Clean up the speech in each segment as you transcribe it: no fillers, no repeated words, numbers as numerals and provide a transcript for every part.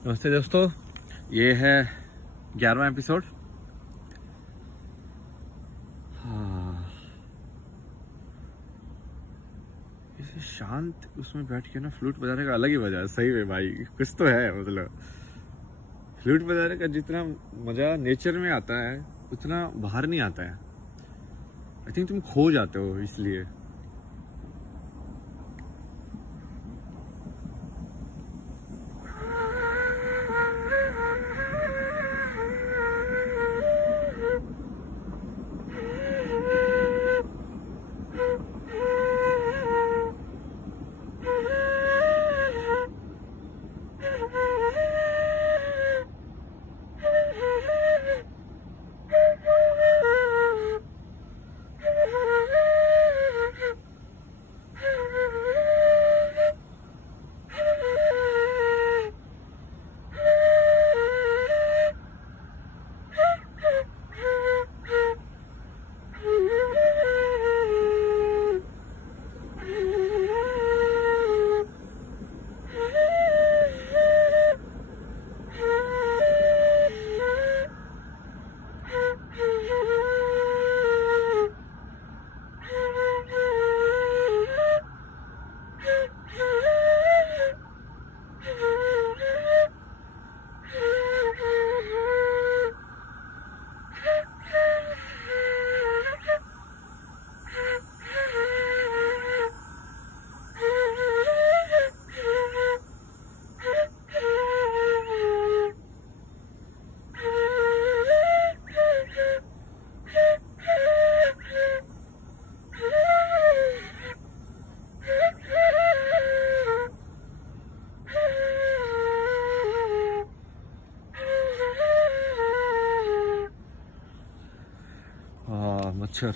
नमस्ते दोस्तों, ये है 11वां एपिसोड। हाँ, इसे शांत उसमें बैठ के ना फ्लूट बजाने का अलग ही मजा है। सही में भाई, कुछ तो है। मतलब फ्लूट बजाने का जितना मजा नेचर में आता है उतना बाहर नहीं आता है। आई थिंक तुम खो जाते हो इसलिए। मच्छर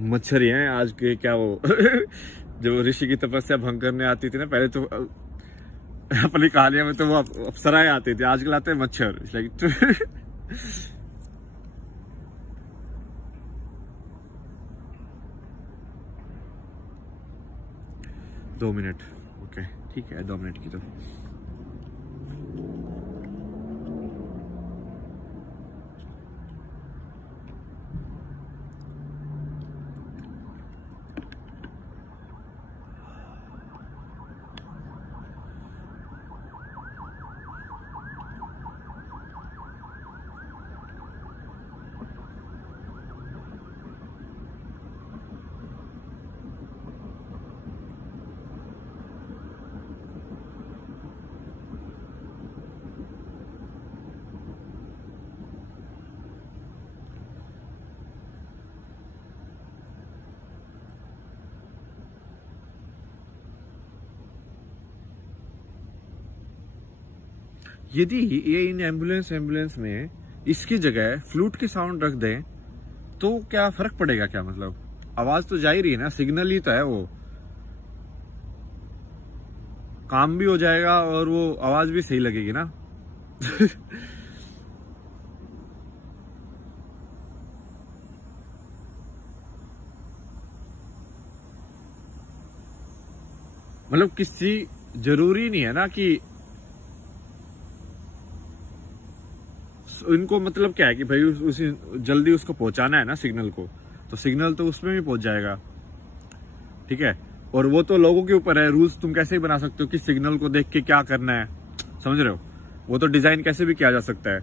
मच्छर ही हैं आज के। क्या वो जो ऋषि की तपस्या भंग करने आती थी ना पहले, तो अपनी कहानियों में तो वो अप्सराएं आती थी। आजकल आते हैं मच्छर। Like 2 minute. ओके, ठीक है, 2 मिनट की तो। यदि ये इन एम्बुलेंस में इसकी जगह फ्लूट के साउंड रख दें तो क्या फर्क पड़ेगा? क्या मतलब, आवाज तो जा ही रही है ना, सिग्नल ही तो है वो। काम भी हो जाएगा और वो आवाज भी सही लगेगी ना। मतलब किसी जरूरी नहीं है ना कि इनको, मतलब क्या है कि भाई उसी जल्दी उसको पहुंचाना है ना सिग्नल को, तो सिग्नल तो उसमें भी पहुंच जाएगा। ठीक है, और वो तो लोगों के ऊपर है। रूल्स तुम कैसे ही बना सकते हो कि सिग्नल को देख के क्या करना है, समझ रहे हो? वो तो डिजाइन कैसे भी किया जा सकता है।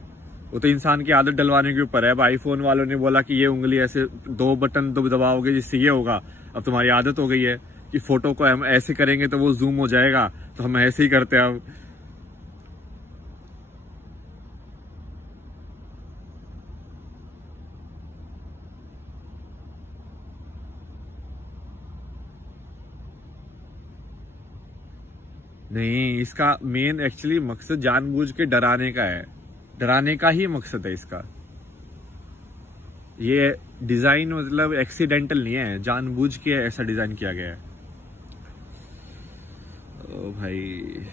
वो तो इंसान की आदत डलवाने के ऊपर है। अब आईफोन वालों ने बोला कि ये उंगली ऐसे 2 बटन दबाओगे जिससे ये होगा। अब तुम्हारी आदत हो गई है कि फोटो को हम ऐसे करेंगे तो वो जूम हो जाएगा, तो हम ऐसे ही करते हैं अब। नहीं, इसका मेन एक्चुअली मकसद जानबूझ के डराने का है। डराने का ही मकसद है इसका। ये डिजाइन मतलब एक्सीडेंटल नहीं है, जानबूझ के ऐसा डिजाइन किया गया है। ओ भाई,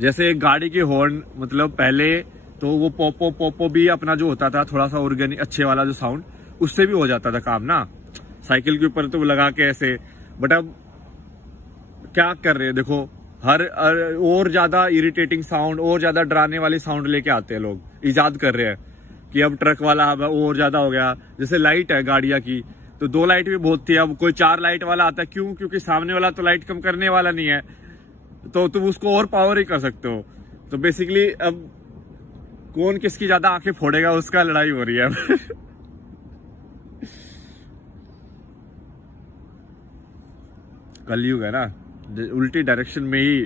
जैसे एक गाड़ी की हॉर्न, मतलब पहले तो वो पोपो पोपो भी अपना जो होता था थोड़ा सा ऑर्गेनिक अच्छे वाला जो साउंड, उससे भी हो जाता था काम ना, साइकिल के ऊपर तो वो लगा के ऐसे। बट अब क्या कर रहे हैं देखो, और ज्यादा इरिटेटिंग साउंड, और ज्यादा डराने वाली साउंड लेके आते हैं लोग, इजाद कर रहे हैं कि अब ट्रक वाला अब और ज्यादा हो गया। जैसे लाइट है गाड़ियां की, तो 2 लाइट भी बहुत थी, अब कोई 4 लाइट वाला आता है। क्यों? क्योंकि सामने वाला तो लाइट कम करने वाला नहीं है, तो तुम उसको और पावर ही कर सकते हो। तो बेसिकली अब कौन किसकी ज्यादा आंखें फोड़ेगा उसका लड़ाई हो रही है अब। कलयुग है ना, उल्टी डायरेक्शन में ही,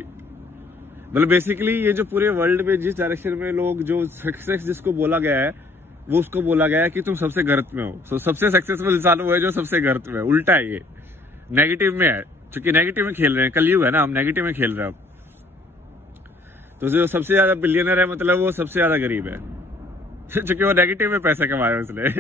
मतलब बेसिकली ये जो पूरे वर्ल्ड में जिस डायरेक्शन में लोग, जो सक्सेस जिसको बोला गया है, वो उसको बोला गया है कि तुम सबसे गर्त में हो। तो सबसे सक्सेसफुल इंसान वो है जो सबसे गर्त में है। उल्टा है ये, नेगेटिव में है, क्योंकि नेगेटिव में खेल रहे हैं। कलयुग है ना, हम नेगेटिव में खेल रहे हैं अब। तो जो सबसे ज्यादा बिलियनर है, मतलब वो सबसे ज्यादा गरीब है, क्योंकि वो नेगेटिव में पैसे कमाए उसने।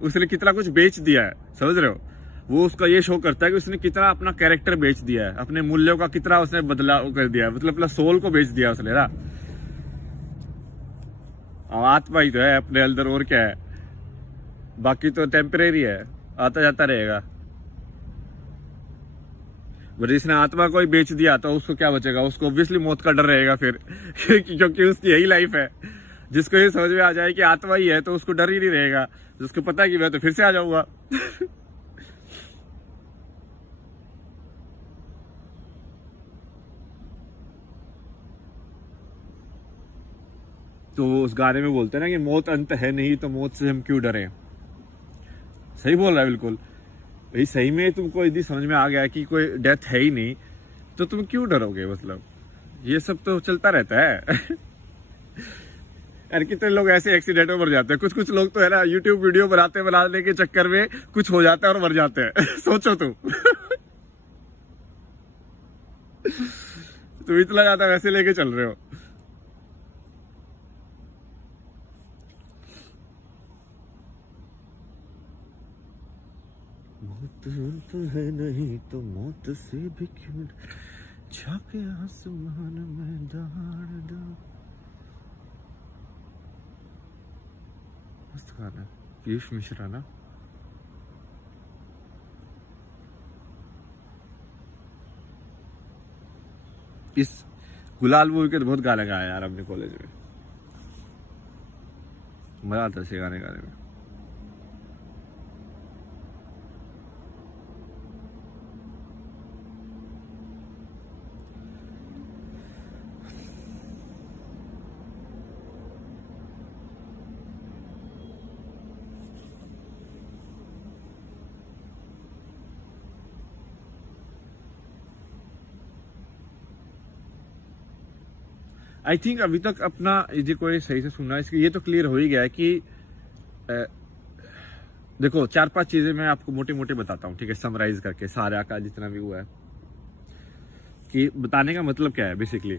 उसने कितना कुछ बेच दिया है, समझ रहे हो? वो उसका ये शो करता है कि उसने कितना अपना कैरेक्टर बेच दिया है, अपने मूल्यों का कितना उसने बदलाव कर दिया है, मतलब अपना सोल को बेच दिया उसने ना। आत्मा ही तो है अपने अंदर, और क्या है? बाकी तो टेम्परेरी है, आता जाता रहेगा। जिसने आत्मा को ही बेच दिया तो उसको क्या बचेगा? उसको ऑब्वियसली मौत का डर रहेगा फिर, क्योंकि उसकी यही लाइफ है। जिसको ये समझ में आ जाए कि आत्मा ही है तो उसको डर ही नहीं रहेगा, जिसको पता है कि मैं तो फिर से आ जाऊंगा। तो वो उस गाने में बोलते हैं ना कि मौत अंत है नहीं तो मौत से हम क्यों डरें। सही बोल रहा है बिल्कुल भाई। सही में तुमको यदि समझ में आ गया कि कोई डेथ है ही नहीं तो तुम क्यों डरोगे? मतलब ये सब तो चलता रहता है। यार कितने लोग ऐसे एक्सीडेंट में मर जाते हैं। कुछ लोग तो है ना, यूट्यूब वीडियो बनाने के चक्कर में कुछ हो जाता है और मर जाते हैं। सोचो तुम। तुम इतना ज्यादा वैसे लेके चल रहे हो। मौत है नहीं तो मौत से भी क्यों झाके आसमान में दाड़ दो। मस्त गाना है, पीयूष मिश्रा ना। इस गुलाल मूवी के तो बहुत गाने गाए यार अपने कॉलेज में, मजा आता है गाने गाने में। आई थिंक अभी तक अपना यदि कोई सही से सुनना है इसकी, ये तो क्लियर हो ही गया है कि देखो 4-5 चीजें मैं आपको मोटे मोटे बताता हूँ, ठीक है, समराइज करके सारा का जितना भी हुआ है। कि बताने का मतलब क्या है बेसिकली,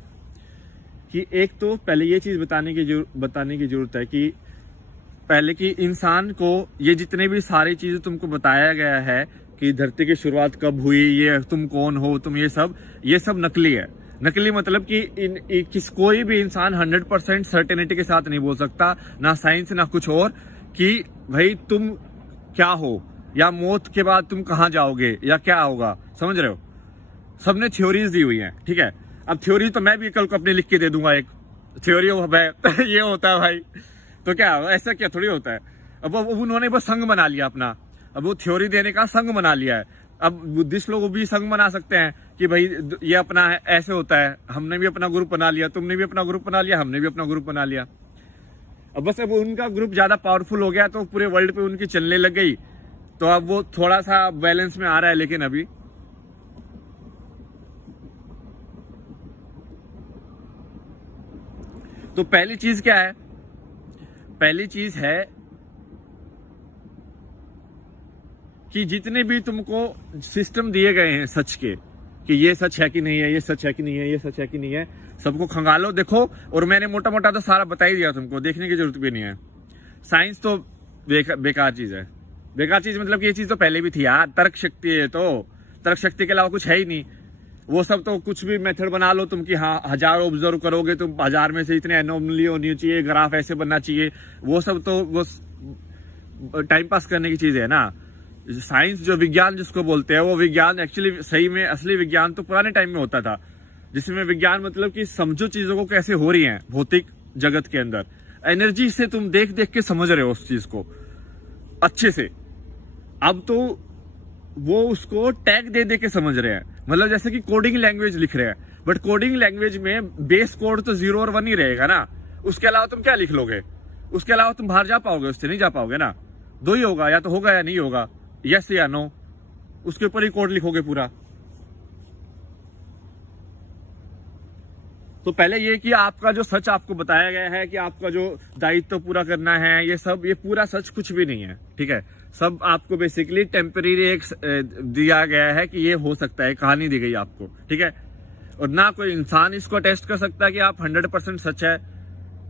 कि एक तो पहले ये चीज बताने की जरूरत है कि पहले कि इंसान को ये जितने भी सारी चीजें तुमको बताया गया है कि धरती की शुरुआत कब हुई, ये तुम कौन हो, तुम ये सब नकली है। नकली मतलब कि कोई भी इंसान 100% सर्टेनिटी के साथ नहीं बोल सकता, ना साइंस ना कुछ और, कि भाई तुम क्या हो या मौत के बाद तुम कहां जाओगे या क्या होगा। समझ रहे हो? सबने थ्योरीज दी हुई हैं, ठीक है। अब थ्योरी तो मैं भी कल को अपने लिख के दे दूंगा, एक थ्योरी ये होता है भाई, तो क्या ऐसा क्या थोड़ी होता है। अब उन्होंने बस संघ बना लिया अपना, अब वो थ्योरी देने का संघ बना लिया है। अब बुद्धिस्ट लोग भी संघ बना सकते हैं कि भाई ये अपना ऐसे होता है, हमने भी अपना ग्रुप बना लिया, तुमने भी अपना ग्रुप बना लिया, हमने भी अपना ग्रुप बना लिया। अब बस अब उनका ग्रुप ज्यादा पावरफुल हो गया तो पूरे वर्ल्ड पे उनकी चलने लग गई, तो अब वो थोड़ा सा बैलेंस में आ रहा है। लेकिन अभी तो पहली चीज क्या है? पहली चीज है कि जितने भी तुमको सिस्टम दिए गए हैं सच के, कि ये सच है कि नहीं है, ये सच है कि नहीं है, ये सच है कि नहीं है, सबको खंगालो देखो। और मैंने मोटा मोटा तो सारा बता ही दिया तुमको, देखने की जरूरत भी नहीं है। साइंस तो बेकार चीज है। बेकार चीज मतलब कि ये चीज तो पहले भी थी यार, तर्क शक्ति है, तो तर्क शक्ति के अलावा कुछ है ही नहीं। वो सब तो कुछ भी मेथड बना लो तुम कि हाँ 1000 ऑब्जर्व करोगे तुम, 1000 में से इतने एनोमली होनी चाहिए, ग्राफ ऐसे बनना चाहिए, वो सब तो वो टाइम पास करने की चीज है ना। साइंस जो विज्ञान जिसको बोलते हैं, वो विज्ञान एक्चुअली सही में असली विज्ञान तो पुराने टाइम में होता था। जिसमें विज्ञान मतलब कि समझो चीजों को कैसे हो रही हैं भौतिक जगत के अंदर। एनर्जी से तुम देख देख के समझ रहे हो उस चीज को अच्छे से। अब तो वो उसको टैग दे दे के समझ रहे हैं, मतलब जैसे कि कोडिंग लैंग्वेज लिख रहे हैं, बट कोडिंग लैंग्वेज में बेस कोड तो 0 और 1 ही रहेगा ना, उसके अलावा तुम क्या लिख लोगे? उसके अलावा तुम बाहर जा पाओगे? उससे नहीं जा पाओगे ना। दो ही होगा, या तो होगा या नहीं होगा, यस या नो, उसके ऊपर ही कोड लिखोगे पूरा। तो पहले ये कि आपका जो सच आपको बताया गया है कि आपका जो दायित्व तो पूरा करना है, ये सब, ये पूरा सच कुछ भी नहीं है, ठीक है। सब आपको बेसिकली टेम्परेरी एक दिया गया है कि ये हो सकता है, कहानी दी गई आपको, ठीक है। और ना कोई इंसान इसको टेस्ट कर सकता है कि आप 100% सच है।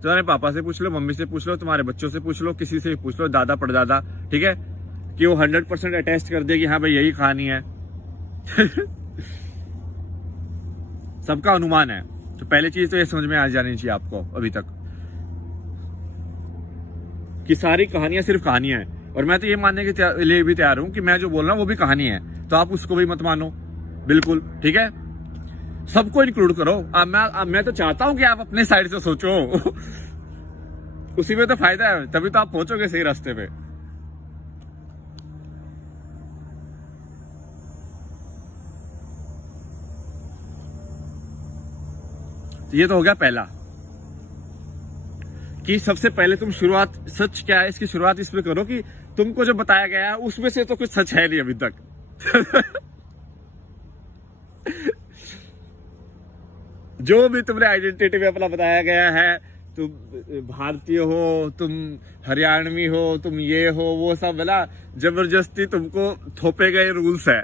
तुम्हारे पापा से पूछ लो, मम्मी से पूछ लो, तुम्हारे बच्चों से पूछ लो, किसी से भी पूछ लो, दादा परदादा, ठीक है, कि वो 100% अटेस्ट कर दे कि हाँ भाई यही कहानी है। सबका अनुमान है। तो पहली चीज तो ये समझ में आ जानी चाहिए आपको अभी तक कि सारी कहानियां सिर्फ कहानियां हैं। और मैं तो ये मानने के लिए भी तैयार हूं कि मैं जो बोल रहा हूं वो भी कहानी है, तो आप उसको भी मत मानो, बिल्कुल, ठीक है। सबको इंक्लूड करो। अब मैं तो चाहता हूं कि आप अपने साइड से सोचो। उसी में तो फायदा है, तभी तो आप पहुंचोगे सही रास्ते पे। तो ये तो हो गया पहला कि सबसे पहले तुम शुरुआत, सच क्या है इसकी शुरुआत इसमें करो कि तुमको जो बताया गया है उसमें से तो कुछ सच है नहीं अभी तक। जो भी तुमने आइडेंटिटी में अपना बताया गया है, तुम भारतीय हो, तुम हरियाणवी हो, तुम ये हो, वो सब ना जबरदस्ती तुमको थोपे गए रूल्स है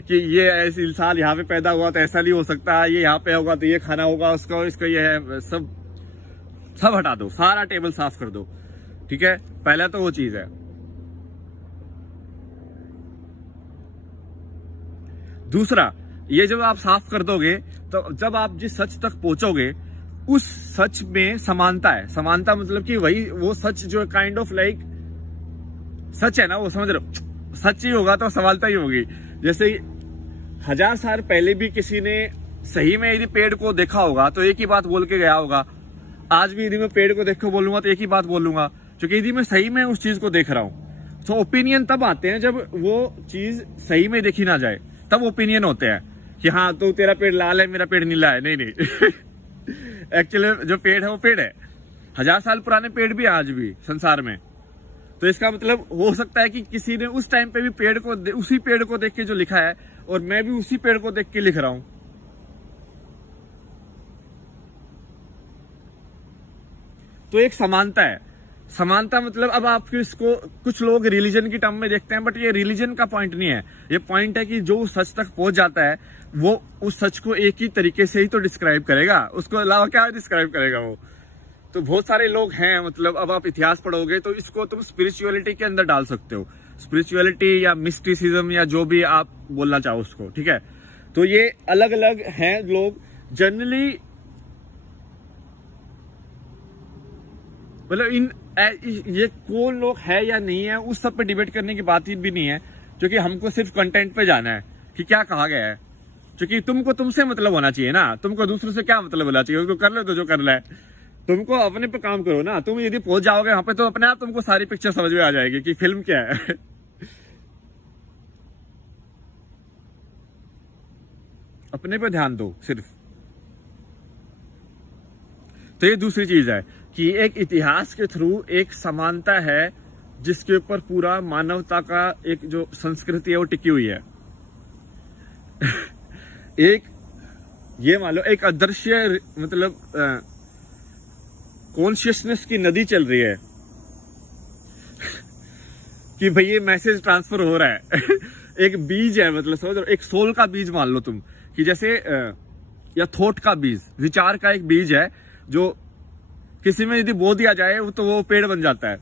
कि ये ऐसे इंसान यहाँ पे पैदा हुआ तो ऐसा नहीं हो सकता, ये यहाँ पे होगा तो ये खाना होगा उसका, इसका ये है, सब हटा दो, सारा टेबल साफ कर दो, ठीक है। पहला तो वो चीज है। दूसरा, ये जब आप साफ कर दोगे तो जब आप जिस सच तक पहुंचोगे उस सच में समानता है। समानता मतलब कि वही वो सच जो काइंड ऑफ लाइक सच है ना, वो समझ रहे हो, सच ही होगा तो समानता ही होगी। जैसे 1000 साल पहले भी किसी ने सही में यदि पेड़ को देखा होगा तो एक ही बात बोल के गया होगा। आज भी यदि मैं पेड़ को देख के बोलूंगा तो एक ही बात बोलूंगा, क्योंकि यदि मैं सही में उस चीज को देख रहा हूं। तो ओपिनियन तब आते हैं जब वो चीज सही में देखी ना जाए, तब ओपिनियन होते हैं कि हाँ तो तेरा पेड़ लाल है, मेरा पेड़ नीला है। नहीं एक्चुअली जो पेड़ है वो पेड़ है। 1000 साल पुराने पेड़ भी आज भी संसार में। तो इसका मतलब हो सकता है कि किसी ने उस टाइम पे भी पेड़ को उसी पेड़ को देख के जो लिखा है, और मैं भी उसी पेड़ को देख के लिख रहा हूं। तो एक समानता है। समानता मतलब अब आप इसको कुछ लोग रिलीजन की टर्म में देखते हैं, बट ये रिलीजन का पॉइंट नहीं है। ये पॉइंट है कि जो सच तक पहुंच जाता है वो उस सच को एक ही तरीके से ही तो डिस्क्राइब करेगा, उसको अलावा क्या डिस्क्राइब करेगा वो। तो बहुत सारे लोग हैं, मतलब अब आप इतिहास पढ़ोगे तो इसको तुम स्पिरिचुअलिटी के अंदर डाल सकते हो, स्पिरिचुअलिटी या मिस्टिसिज्म या जो भी आप बोलना चाहो उसको, ठीक है। तो ये अलग अलग हैं लोग जनरली, मतलब ये कौन लोग है या नहीं है उस सब पे डिबेट करने की बात ही भी नहीं है, क्योंकि हमको सिर्फ कंटेंट पे जाना है कि क्या कहा गया है। क्योंकि तुमको तुमसे मतलब होना चाहिए ना, तुमको दूसरों से क्या मतलब होना चाहिए, उसको कर लो तो जो करना है। तुमको अपने पे काम करो ना। तुम यदि पहुंच जाओगे वहां पे तो अपने आप तुमको सारी पिक्चर समझ में आ जाएगी कि फिल्म क्या है। अपने पे ध्यान दो सिर्फ। तो ये दूसरी चीज है कि एक इतिहास के थ्रू एक समानता है जिसके ऊपर पूरा मानवता का एक जो संस्कृति है वो टिकी हुई है। एक ये मान लो एक अदृश्य मतलब कॉन्शियसनेस की नदी चल रही है कि भाई ये मैसेज ट्रांसफर हो रहा है। एक बीज है, मतलब समझ लो, एक सोल का बीज मान लो तुम, कि जैसे या थॉट का बीज, विचार का एक बीज है जो किसी में यदि बो दिया जाए तो वो पेड़ बन जाता है।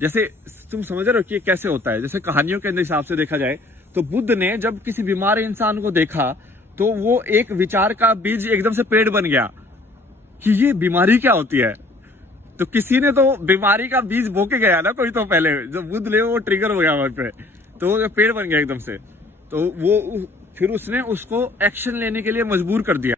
जैसे तुम समझ रहे हो कि कैसे होता है। जैसे कहानियों के हिसाब से देखा जाए तो बुद्ध ने जब किसी बीमार इंसान को देखा तो वो एक विचार का बीज एकदम से पेड़ बन गया कि ये बीमारी क्या होती है। तो किसी ने तो बीमारी का बीज बो के गया ना कोई, तो पहले जब बुद्ध ने वो ट्रिगर हो गया वहां पे, तो वो पेड़ बन गया एकदम से। तो वो फिर उसने उसको एक्शन लेने के लिए मजबूर कर दिया।